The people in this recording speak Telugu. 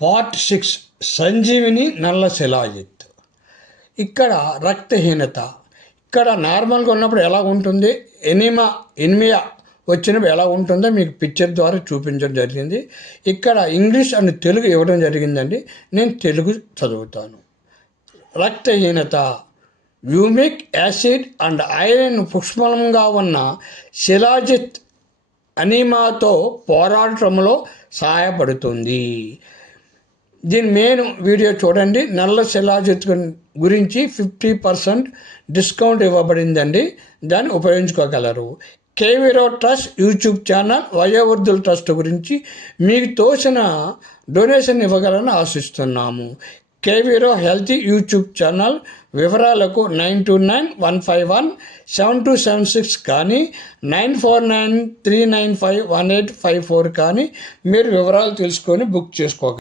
పార్ట్ 6 సంజీవిని నల్ల శిలాజిత్. ఇక్కడ రక్తహీనత, ఇక్కడ నార్మల్గా ఉన్నప్పుడు ఎలా ఉంటుంది, ఎనిమియా వచ్చినప్పుడు ఎలా ఉంటుందో మీకు పిక్చర్ ద్వారా చూపించడం జరిగింది. ఇక్కడ ఇంగ్లీష్ అండ్ తెలుగు ఇవ్వడం జరిగిందండి. నేను తెలుగు చదువుతాను. రక్తహీనత, యూమిక్ యాసిడ్ అండ్ ఐరన్ పుష్కలంగా ఉన్న శిలాజిత్ అనీమియాతో పోరాటంలో సహాయపడుతుంది. దీని మెయిన్ వీడియో చూడండి. నల్ల శిలాజిత్ గురించి 50% డిస్కౌంట్ ఇవ్వబడిందండి. దాన్ని ఉపయోగించుకోగలరు. కేవీరో ట్రస్ట్ యూట్యూబ్ ఛానల్ వయోవృద్ధుల ట్రస్ట్ గురించి మీకు తోచిన డొనేషన్ ఇవ్వగలని ఆశిస్తున్నాము. కేవీరో హెల్తీ యూట్యూబ్ ఛానల్ వివరాలకు 9291517276 కానీ 9493951854 కానీ మీరు వివరాలు తెలుసుకొని బుక్ చేసుకోగలరు.